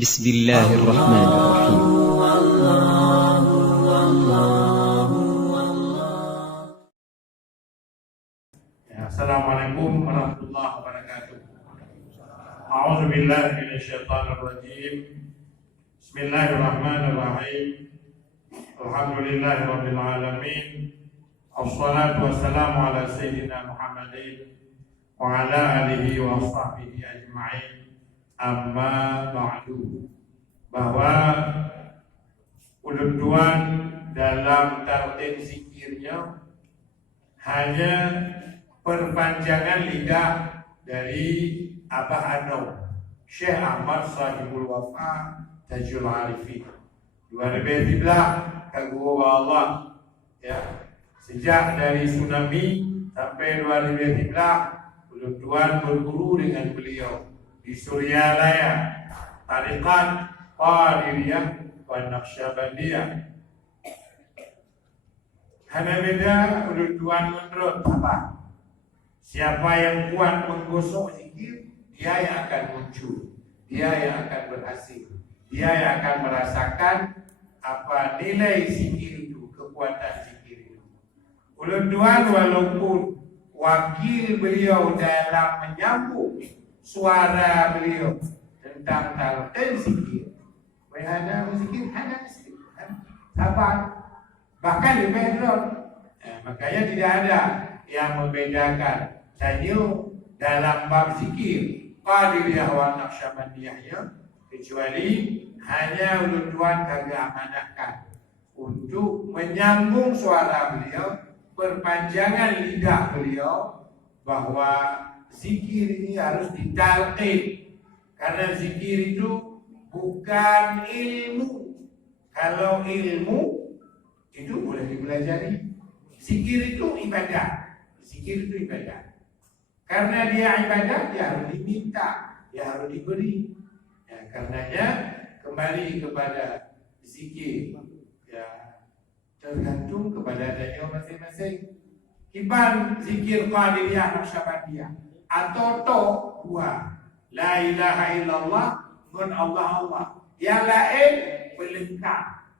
بسم الله الرحمن الرحيم. Assalamualaikum warahmatullahi wabarakatuh. A'udzu billahi minasyaitonir rajim. Bismillahirrahmanirrahim. Alhamdulillahirabbil alamin. Wassalatu wassalamu ala sayyidina Muhammadin wa ala alihi wa sahbihi ajma'in. Amma ba'du. Bahwa ketentuan dalam tartib zikirnya hanya perpanjangan lidah dari Abah Anau Syekh Ahmad Sahibul Wafa Tajul Arifin 2013 kagum Allah ya. Sejak dari tsunami sampai 2013 Tuan berguru dengan beliau di Suryalaya Tariqat Qadiriyah wa Naqsyabandiyah. Hanya beda Tuan menurut apa? Siapa yang kuat menggosok zikir, dia yang akan muncul, dia yang akan berhasil, dia yang akan merasakan apa nilai zikir itu, kekuatan zikir itu. Ulun Tuan walaupun wakil beliau dalam menyambung suara beliau tentang talqin zikir, ada zikir, ada zikir, sabar, bahkan di background, makanya tidak ada yang membedakan tajuk dalam bab zikir Qadiriyah wa Naqsyabandiyah, kecuali hanya ulun Tuan kagak amanahkan untuk menyambung suara beliau, perpanjangan lidah beliau, bahwa zikir ini harus ditalqin, karena zikir itu bukan ilmu. Kalau ilmu itu boleh dipelajari, zikir itu ibadah. Zikir itu ibadah. Karena dia ibadah, dia harus diminta, dia harus diberi. Ya, karenanya kembali kepada zikir, ya tergantung kepada daya masing-masing. Iban zikir Qadiriyah Naqsyabandiyah atau dua, la ilaha illallah mun Allah Allah. Yang lain pelengkap,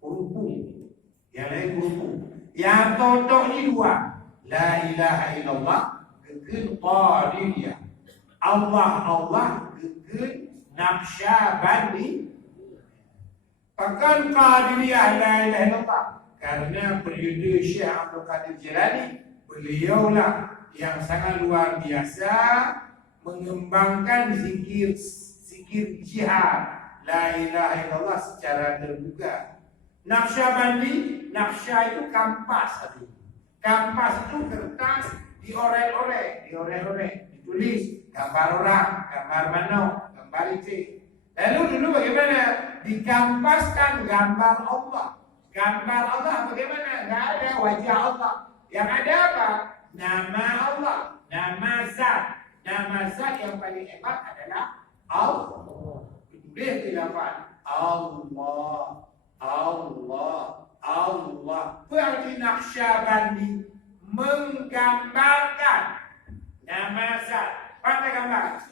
berhubung. Yang lain berhubung. Yang toto ini dua, la ilaha illallah gegel Qadiriyah, Allah Allah gegel Naqsyabandi. Bahkan Qadiriyah la ilaha illallah, karena periode Syekh Abdul Qadir Jilani, beliaulah yang sangat luar biasa mengembangkan zikir jihad la ilaha illallah secara terbuka. Naqsyabandi, naqsya itu kampas. Kampas itu kertas diorek-orek, ditulis gambar orang, gambar manuk, gambar itu. Lalu dulu bagaimana? Dikampaskan gambar Allah. Gambar Allah bagaimana? Enggak ada wajah Allah. Yang ada apa? Nama Allah, nama zat. Nama zat yang paling hebat adalah Allah. Ditulis di depan Allah, Allah, Allah. Berarti Naqsyabandi menggambarkan nama zat. Pada gambar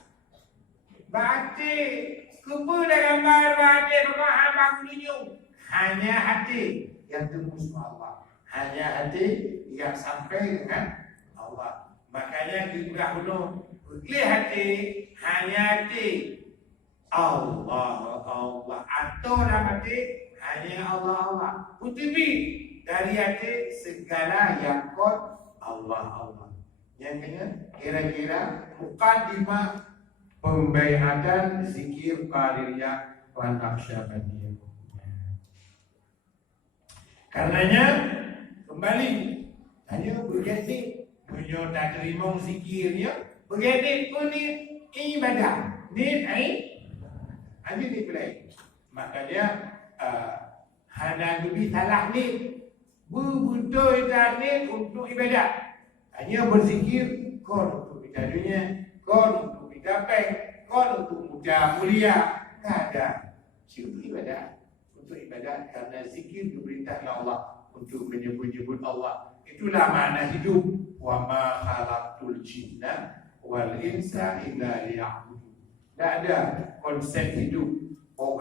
berarti kepada gambar berarti pemahaman dunia. Hanya hati yang tembus Allah, hanya hati yang sampai dengan Allah. Makanya di dahulu beli hati, hanya hati Allah, Allah. Atau dalam hati hanya Allah, Allah. Kutubi dari hati segala yang kot Allah, Allah. Yang kira-kira muqaddimah pembaiatan zikir Qadiriyah wa Naqsyabandiyah. Karenanya kembali hanya berganti punya tak terima zikirnya, berganti pun ni ibadah, ni ada ni pelai. Makanya hanya lebih salah ni betul ni untuk ibadah. Hanya berzikir kon untuk minta dunia, kon untuk minta peng, kon untuk muda mulia. Tak ada. Cuma ibadah. Untuk ibadah, karena zikir diperintahkan Allah untuk menyebut-nyebut Allah. Itulah makna hidup. Wa ma khalaqtul jinna wal insa illa liya'budun. Tak ada konsep hidup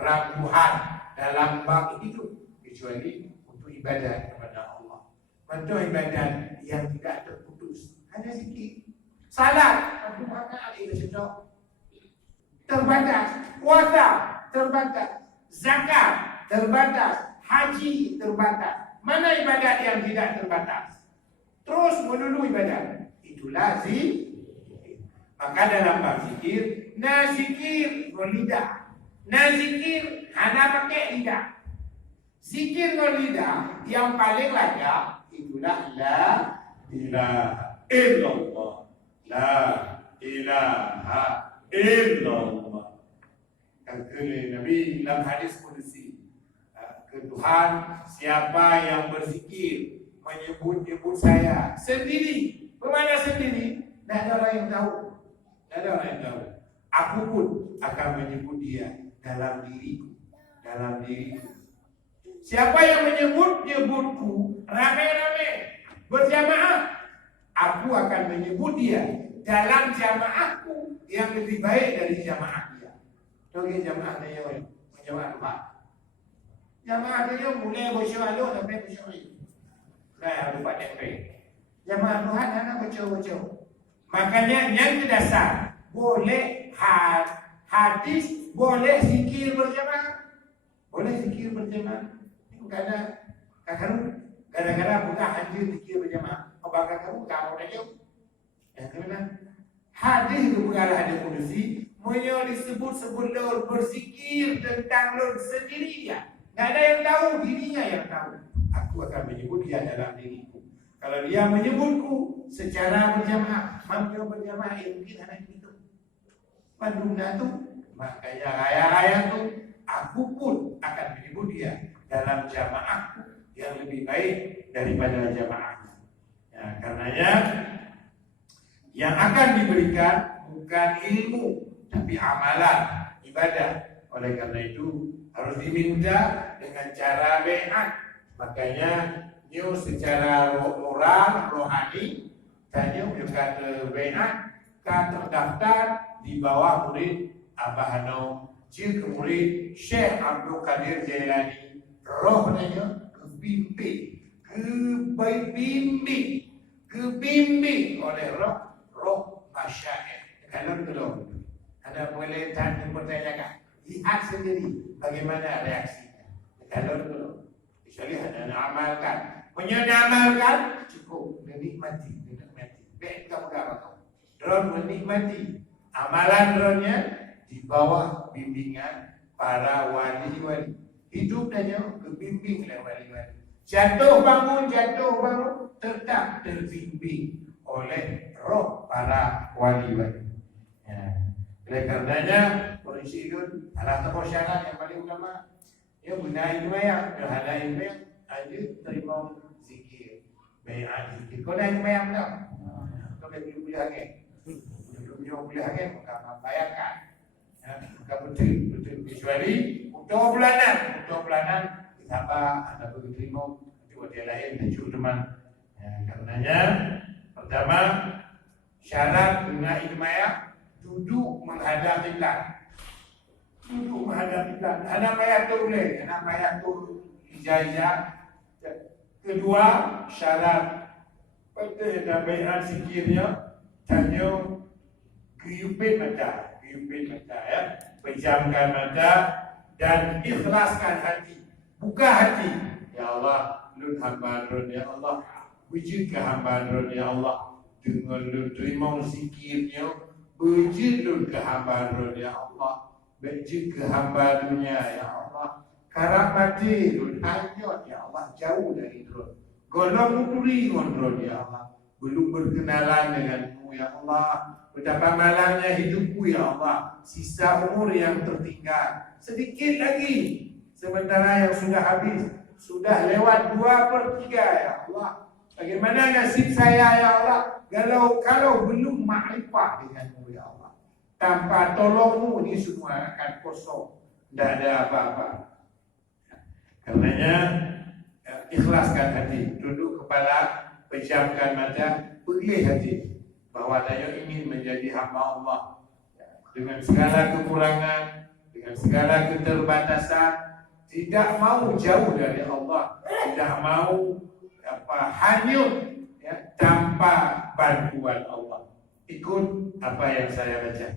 program Tuhan dalam bab hidup kecuali untuk ibadat kepada Allah. Untuk ibadat yang tidak terputus, hanya sikit. Salat, aku makan air sedap, terbatas. Puasa, terbatas. Zakat, terbatas. Haji, terbatas. Mana ibadat yang tidak terbatas? Terus melulu ibadat. Itulah zikir. Maka dalam bab zikir, nazikir lidah. Nazikir hanya pakai lidah. Zikir lidah yang paling layak itulah la ilaha illallah. La ilaha illallah. Kata Nabi dalam hadis qudsi, ke Tuhan, siapa yang berzikir menyebut-nyebut saya sendiri. Bermakna sendiri, tak ada orang yang tahu. Tak ada orang yang tahu. Aku pun akan menyebut dia dalam diriku. Dalam diriku. Siapa yang menyebut-nyebutku ramai-ramai berjamaah, aku akan menyebut dia dalam jamaahku yang lebih baik dari jamaah dia. Bagi jamaah dia menjamaah Tuhan. Jamaah dia mulai bersyualah sampai bersyualah. Saya lupa DP. Jamaah Tuhan anak bocor-bocor. Makanya yang terdasar boleh hadis, boleh zikir berjamaah. Boleh zikir berjamaah. Kerana kadang-kadang bukan hanya zikir berjamaah. Apakah kamu tahu dia? Yang kerana hadis itu bukanlah hadis qudsi, punya disebut-sebut lor berzikir tentang lor sendiri dia. Tak ada yang tahu, dirinya yang tahu. Aku akan menyebut dia dalam diriku. Kalau dia menyebutku secara berjamaah, mampu berjamaah mungkin anak itu. Panduna tu, makanya raya-raya tu, aku pun akan menyebut dia dalam jamaahku yang lebih baik daripada jamaahnya. Ya, karenanya yang akan diberikan bukan ilmu, tapi amalan, ibadah. Oleh karena itu harus diminta dengan cara be'at. Makanya nyu secara moral, rohani, tanya kata be'at, kan terdaftar di bawah murid Abah Hano, jika murid Syekh Abdul Qadir Jailani. Rohnya kebimbing oleh roh masyaikh. Kalau ada boleh tanya pertanyakan, lihat sendiri bagaimana reaksinya. Kalau kecuali hanya amalkan, menyamalkan cukup menikmati. Baik kamu apa? Drone menikmati amalan drone-nya di bawah bimbingan para wali-wali. Hidup hanya kebimbing oleh wali-wali. Jatuh bangun, tetap terbimbing oleh roh para wali-wali. Ya. Oleh karenanya, Mursyidun adalah tokoh syarat yang paling utama. Ya, guna ilmu yang berhada ilmu yang ada terima zikir. Bayar zikir. Kau dah ilmu yang tak? Kau dah boleh angin. Boleh angin, maka bayarkan. Maka betul. Kecuali untuk bulanan ditambah ada berterima juga dia lain dan juga teman. Karenanya pertama syarat guna ilmiah duduk menghadap kiblat. Anak mayat tu boleh, anak mayat tu ijazah. Kedua syarat pada dalam zikirnya tanya keyupin mata ya. Pejamkan mata dan ikhlaskan hati. Buka hati. Ya Allah, lun hamba drone ya Allah. Wujud ke hamba drone ya Allah. Dengan lun terima zikirnya, wujud lun ke hamba drone ya Allah. Wujud ke hamba dunia ya Allah. Karab mati lun hanyut ya Allah. Jauh dari drone. Golong muduri dengan drone ya Allah. Belum berkenalan denganmu ya Allah. Betapa malangnya hidupku ya Allah. Sisa umur yang tertinggal sedikit lagi. Sementara yang sudah habis, sudah lewat 2/3 ya Allah. Bagaimana nasib saya ya Allah kalau belum makrifah denganmu ya Allah. Tanpa tolongmu ini semua akan kosong. Tidak ada apa-apa. Karenanya ikhlaskan hati. Duduk kepala, pejamkan mata, pilih hati bahwa saya ingin menjadi hamba Allah dengan segala kekurangan, dengan segala keterbatasan, tidak mau jauh dari Allah, tidak mau hanyut ya, tanpa bantuan Allah. Ikut apa yang saya baca.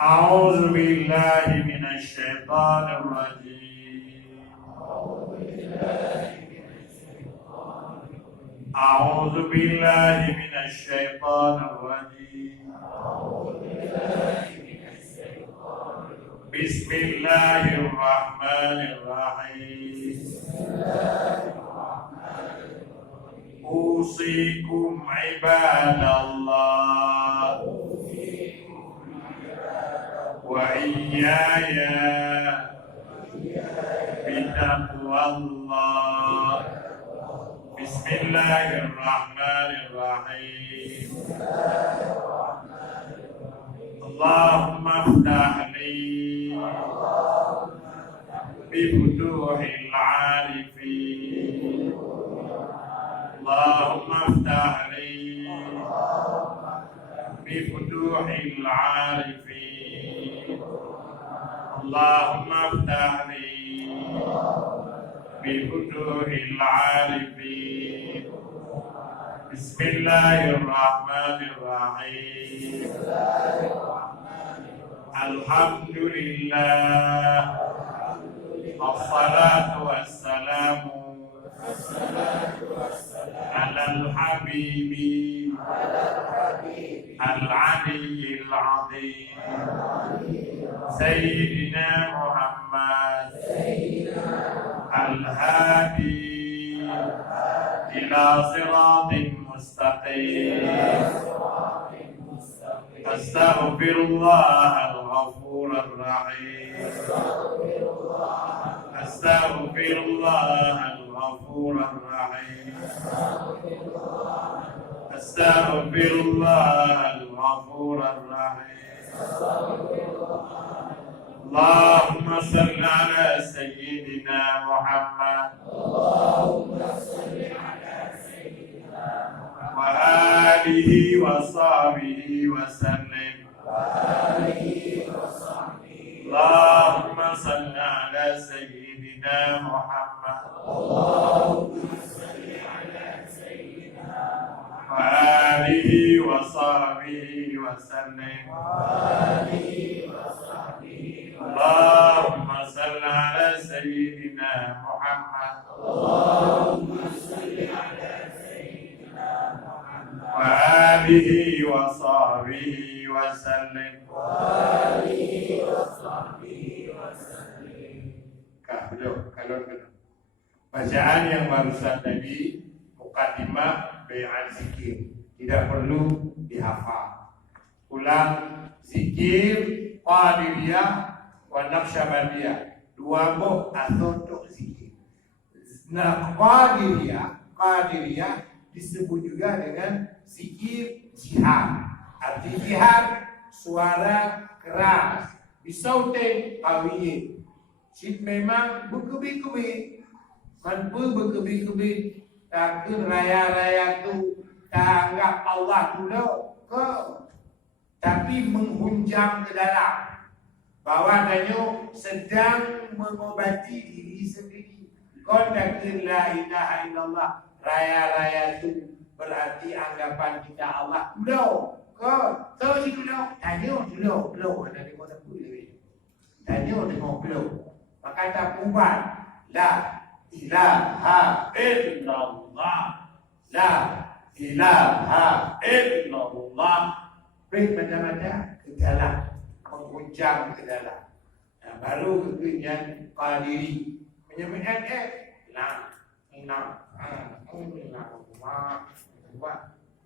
A'udzu billahi minasyaitonir rajim. A'udzu billahi minasyaitonir rajim. Bismillahirrahmanirrahim. Usikum ibadallah wa iyaya bitaqwallah. Bismillahirrahmanirrahim. Allahumma aftah li bifutuhil arifin. Allahumma aftah li bifutuhil arifin. Allahumma aftah li bifutuhil arifin. Bismillahirrahmanirrahim. Alhamdulillah. Assalatu wassalamu alal habibi al-aliyyil azim Sayyidina Muhammad al-hadi ila siratin mustaqim. Astaghfirullah al-ghafur ar-rahim. Astaghfirullah al-ghafur ar-rahim. Astaghfirullah al-ghafur ar-rahim. Allahumma salli ala Sayyidina Muhammad wa alihi wa sahbihi wa sallim. Allahumma salli ala Sayyidina Muhammad wa alihi wa sahbihi wa sallim. Allahumma salli ala Sayyidina Muhammad wa alihi wa sahbihi wa sallim. Kalau bacaan yang barusan tadi mukadimah bai'at zikir, tidak perlu dihafal. Ulang zikir Qadiriyah wa Naqsyabandiyah, dua buah atau untuk zikir. Nah, Qadiriyah disebut juga dengan zikir jihad. Arti jihad suara keras, bisautin qawiyin. Cik memang berkebi-kebi, manpu berkebi-kebi, takkan raya-raya tu tak anggap Allah dulu ke, tapi menghunjam ke dalam. Bahawa tanya sedang mengobati diri sendiri. Kau takkan la ilaha illallah, raya-raya tu berarti anggapan kita Allah dulu ke, tahu si dulu, tanya dulu, ada tengok tak boleh. Tanya tengok dulu. Maka tak ubat. La ilaha illallah. La ilaha illallah. Beri macam-macam ke dalam, menghujam ke dalam. Nah, baru kekenyan Qadiri menyampaikan ilang.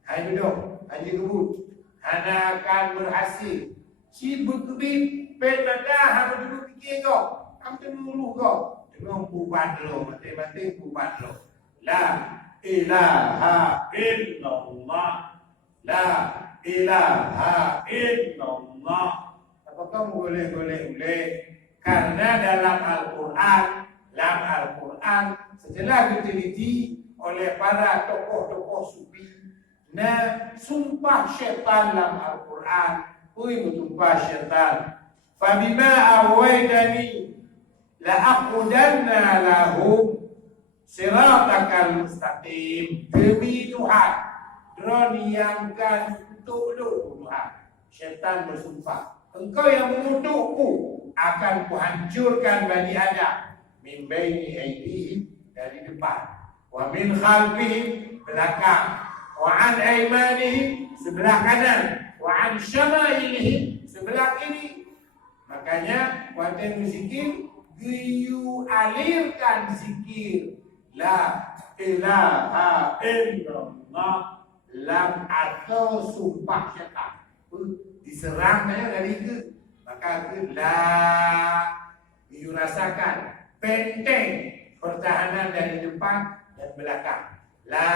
Hai duduk, haji kebut. Hana akan berhasil. Si berkebit, pet mata, hana duduk fikir kau. Kamu tenuru kau. Tengok bubat lo, mati-mati bubat lo. La ilaha illallah. La ilaha illallah. Apakah boleh? Karena dalam Al-Quran setelah diteliti oleh para tokoh-tokoh sufi, nah sumpah syaitan dalam Al-Quran, bersumpah syaitan. Fabima awaitani la'aqudanna lahum siratakal mustaqim. Demi Tuhan, droniangkan untuk Tuhan. Syaitan bersumpah, engkau yang mengutukku akan kuhancurkan Bani Adam min baini aydihim, dari depan, wa min khalfihim, belakang, wa an aymanihim, sebelah kanan, wa an syama'ilihim, sebelah kiri. Makanya kuatin berzikir, you alirkan zikir la ilaha illallah, lam atau sumpah syaitan diserangnya dari ke, maka ke la, you rasakan benteng pertahanan dari depan dan belakang. La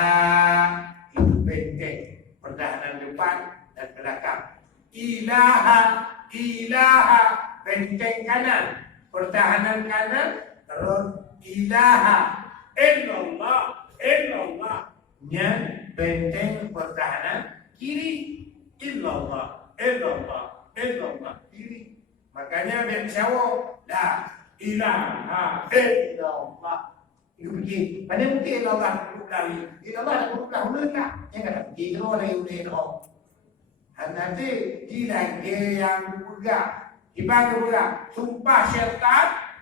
itu benteng pertahanan depan dan belakang. Ilaha, ilaha benteng kanan, pertahanan kanan. Terus ilaha, illallah, illallah nya benteng pertahanan kiri. Illallah, illallah, illallah kiri. Makanya bersyawo la ilaha illallah. Itu pergi. Pada mungkin illallah berlalu. Illallah nak berlalu lah. Jangan nak pergi ke orang yang udah. Nanti dia yang berpegang, ibang berpegang, sumpah syaitan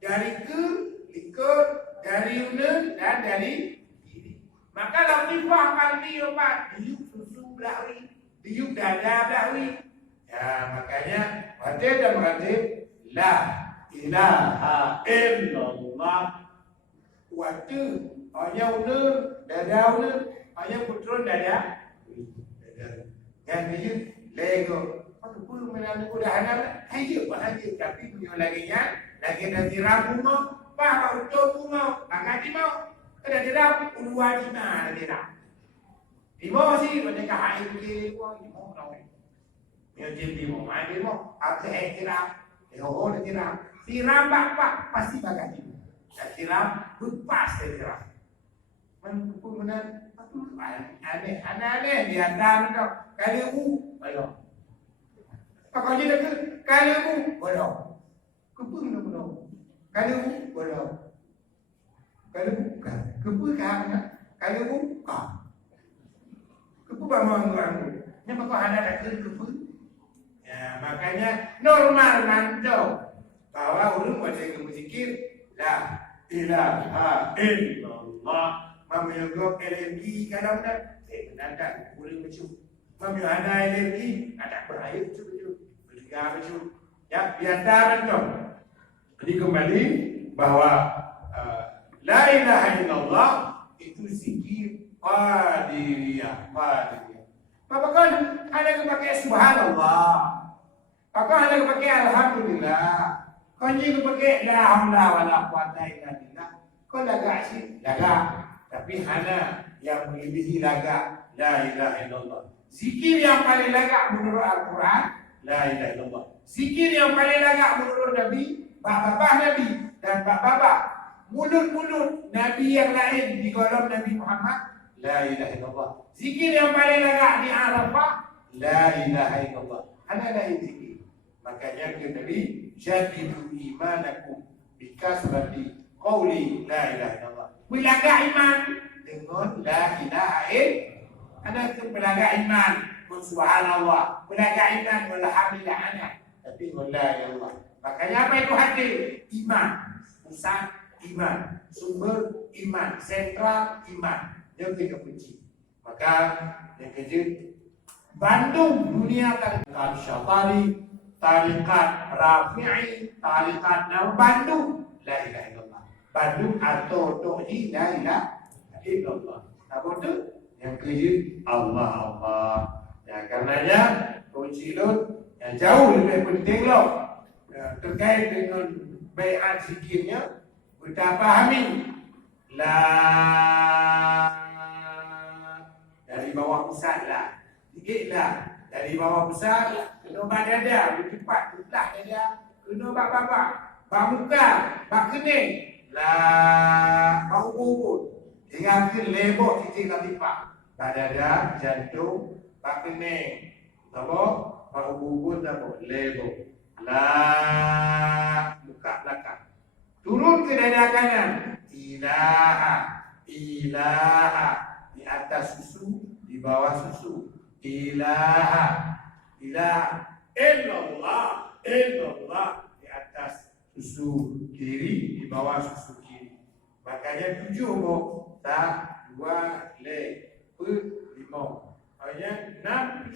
dari ikut, dari unun dan dari kiri. Maka latifah kalbi obat diuk susu belakri, diuk dada belakri. Ya makanya baca dan baca la ilaha illallah. Waktu hanya unun, dada unun, hanya putra dada. Yang dia lego. Apa pun menarik udah ada, haji tapi punya lagi nanti rabu mau, pak untuk mau, angkat mau, ada di rabu uluan di mana di rabu. Di mau sih banyak kahai ke, wah di mau tahu. Mungkin di mau, ada di mau, apa tiram, ada tiram, tiram pak pasti bagai itu. Tiram lepas dari tiram. Pun benar. Aneh dia dah kali ayo. Pakau je dah kali bodoh. Kepung dah bodoh. Kali bodoh. Kali kepung kan? Kali ka. Kepung bangun. Nya pakau ada dah kepung. Ya, makanya normal nanti bahwa ulun wajib berzikir la ilaha illallah. Memiliki alergi kadang kadang boleh macam memiliki ada alergi ada berair macam bertiga macam ya biasa tu. Jadi kembali bahwa la ilaha illallah itu zikir qadiriyah. Apakah ada yang pakai subhanallah? Apakah ada yang pakai alhamdulillah? Kau juga pakai la haula wala quwata illa billah. Kau lagak sih lagak. Tapi hana yang melebihi lagak la ilaha illallah. Zikir yang paling lagak menurut Al-Quran la ilaha illallah. Zikir yang paling lagak menurut Nabi, bapa Nabi dan bapa mulut-mulut Nabi yang lain di golongan Nabi Muhammad la ilaha illallah. Zikir yang paling lagak di Arafah la ilaha illallah. Hana lain zikir. Makanya kata Nabi, jadidu imanakum bikasrati qawli la ilaha illallah. Belaga iman dengan la ilaha illallah. Ada tu belaga iman dengan subhanallah, belaga iman dengan alhamdulillah ana, tapi dengan la ilaha illallah. Makanya apa itu hati? Iman, pusat iman, sumber iman, sentral iman. Yang kita kunci. Maka yang kedua, Bandung dunia tarikat Syatari, tarikat Rafi'i, tarikat Bandung la ilaha illallah. Bandung atau tohi la ilaha illallah. Apa tu? Yang kedua Allah. Ya, karenanya kunci lut yang jauh lebih penting loh terkait dengan baiat zikirnya kita pahami la dari bawah pusat lah, sikit lah dari bawah pusat kena dada lebih cepat belah dada kena bak muka bak kening la bau bubut hingga ke lebok titik latifah dada jantung bak kening apa bau bubut apa lebok La, buka belakang. Turun ke dada kanan. Ilaha, ilaha. Di atas susu, di bawah susu. Ilaha, ilaha. Illallah, illallah. Di atas susu kiri, di bawah susu kiri. Makanya 7 umur. 1, 2, 3, 4, 5. Maknanya 6,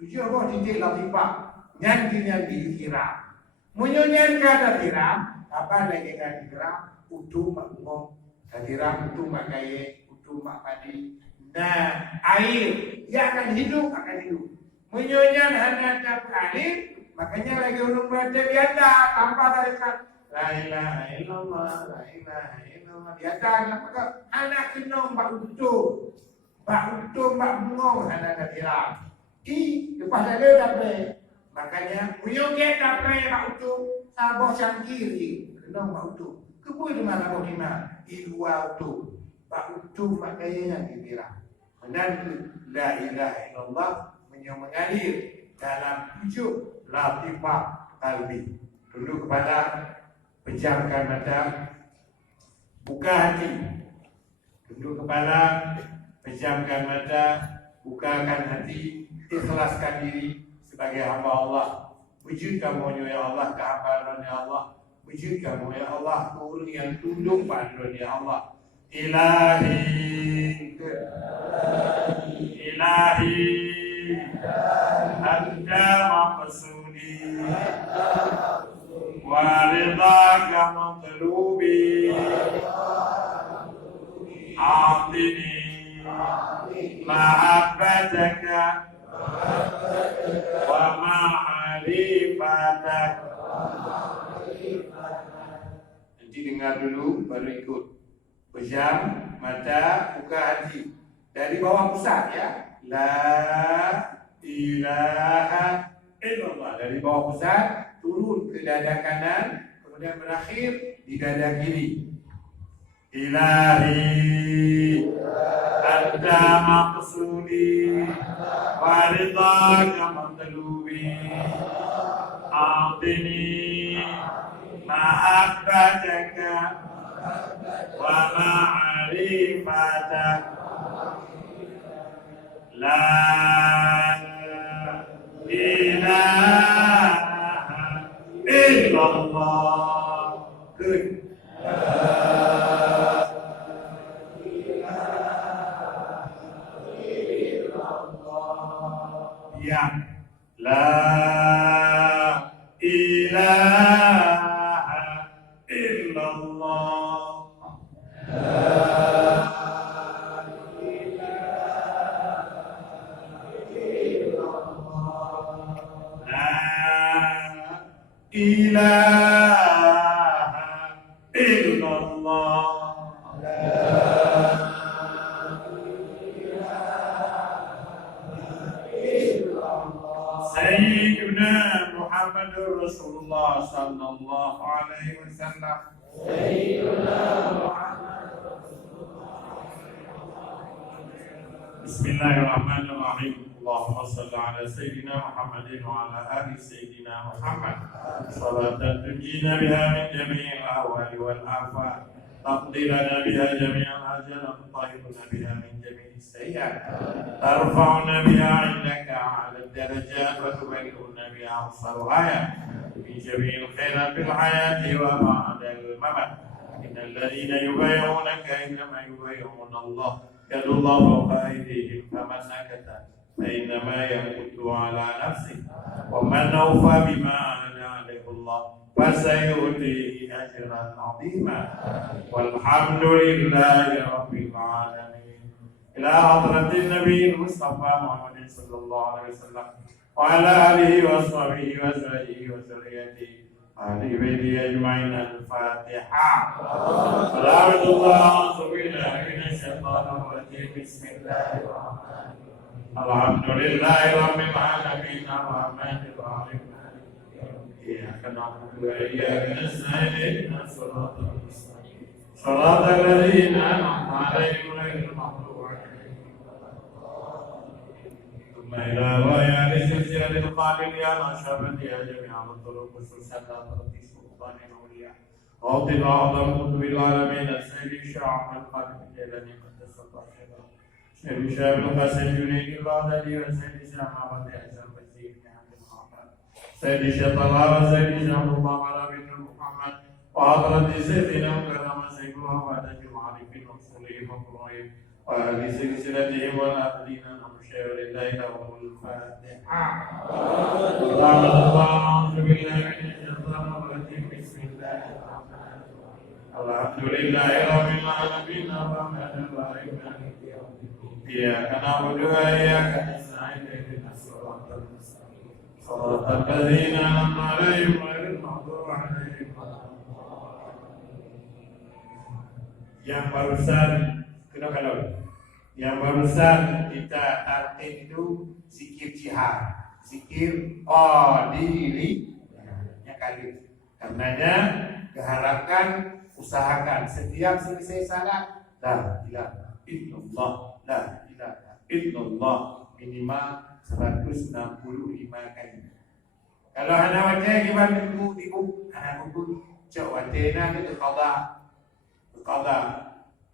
7 umur titik latifah. Nyanyi kira. Munyonya kata kira. Apa lagi kata kira? Utuh mak ngomong. Kata kira utuh mak kaya. Utuh mak padi. Nah, air. Dia akan hidup, akan hidup. Munyonya hanya dapat air. Makanya lagi orang baca biasa. Tanpa tarikan. La ilaha illallah, la ilaha illallah. Biasa maka anak kenong bak utuh. Bak utuh, bak bengong. Anak kata kira. Lepas ada dapat. Makanya uyuke kapre mak utuh saboh sang kiri kenong mak utuh kebui di mana mau kena idua utuh mak utuh makanya dikira menantu la ilaha illallah mengalir dalam 7 latifah kalbi. Tunduk kepada, pejamkan mata, buka hati. Tunduk kepala, pejamkan mata, bukakan hati, ikhlaskan diri sebagai hamba Allah. Wujud kamu ya Allah, kehambaran ya Allah. Wujud kamu ya Allah, turun yang tunduk pada ya Allah. Ilahi, Ilahi, Anta maqsudi, wa ridaka matlubi, a'tini mahabbataka wa ma'rifatak. Nanti dengar dulu baru ikut. Pejam mata, buka hati. Dari bawah pusat ya. La ilaha illallah. Dari bawah pusat turun ke dada kanan, kemudian berakhir di dada kiri. Ilahi anta maqsudi wa ridaka matlubi, a'tini mahabbataka wa ma'rifatak. La ilaha illallah. Good. Ya. La ilaha illallah. Ilaha illallah. Sayyiduna Muhammadur Rasulullah sallallahu alaihi wasallam. Sayyiduna Muhammadur Rasulullah. Bismillahirrahmanirrahim. Allahumma salli ala Sayyidina Muhammadin wa ala ali Sayyidina Muhammad. Salatan tunjina biha min jami'il ahwali wal afat. تقضي لنا بها جميع الحاجات وتطهرنا بها من جميع السيئات ترفعنا بها عندك على الدرجات وتبلغنا بها أقصى الغايات من جميع الخيرات في الحياة وبعد الممات. إن الذين يبايعونك إنما يبايعون الله يد الله فوق أيديهم فمن نكث فإنما يموت على نفسه ومن أوفى بما عهد عليه الله فسيؤتيه أجرا عظيما. والحمد لله رب العالمين. إلى حضرة النبي المصطفى محمد صلى الله عليه وسلم وعلى آله وصحبه وأزواجه وذريته وأهل بيته أجمعين. الفاتحة. سلام الله. أعوذ بالله من الشيطان الرجيم. بسم الله الرحمن الرحيم. الحمد لله رب العالمين الرحمن الرحيم. إياك نعبد وإياك نستعين. اهدنا الصراط المستقيم صراط الذين أنعمت عليهم غير المغضوب عليهم. ثم إلى رواية لسلسلة القائل يا معشر يا جميع الطرق خصوصا لا ترتي سلطان الأولياء غوث الأعظم قطب العالمين السيد شاعر القلب الجيلاني قدس الله سره سيد شاب القاسم جنيد البغدادي وسيد سامع أحسن وزير عبد المحمد سيد شطر وسيد شاب الله بن محمد وحضرة سيدنا وكرم سيد محمد المعارفين وصولهم وفروعهم وأهل سلسلتهم والآخرين نمشي ولله لهم الفاتحة. أعوذ بالله من الشيطان الرجيم بسم الله الرحمن الرحيم. الحمد لله رب العالمين الرحمن الرحيم مالك يوم الدين إياك نعبد وإياك نستعين اهدنا الصراط المستقيم صراط الذين أنعمت عليهم غير المغضوب عليهم ولا yang barusan kena kalau yang barusan kita tartib itu zikir jihad, zikir diri yang kali. Karenanya diharapkan usahakan setiap selesai salat la ilaha illallah, la ilaha illallah minimal 165 kali. Kalau anak baca gimana ibu anak ibu cak watena itu qada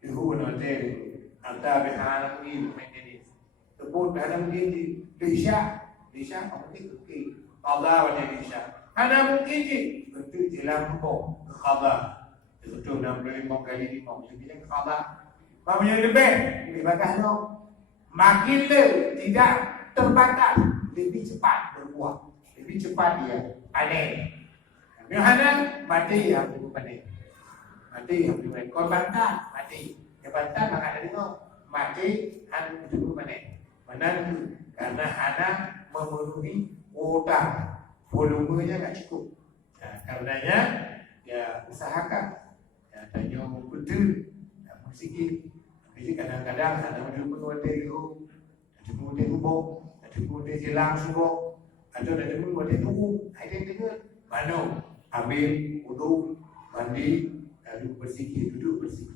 yuhun watena anta bihana ini menjadi tebut dalam diri lisha apa itu qada watena lisha ada mungkin betul dalam hukum qada betul 65 kali 5 lebih qada maknanya lebih bagus no makin tidak terbatas lebih cepat berbuat lebih cepat dia aneh Yohanan mati yang ibu pandai mati yang ibu pandai korbankan mati korbankan maka dari itu mati han ibu pandai mana karena anak memenuhi kuota volumenya nggak cukup karenanya ya usahakan ya tanya betul musik kadang-kadang ada menemukan itu ada kemudian hubung ada kemudian jelang subuh ada kemudian tunggu ada mana ambil wudu mandi lalu berzikir duduk berzikir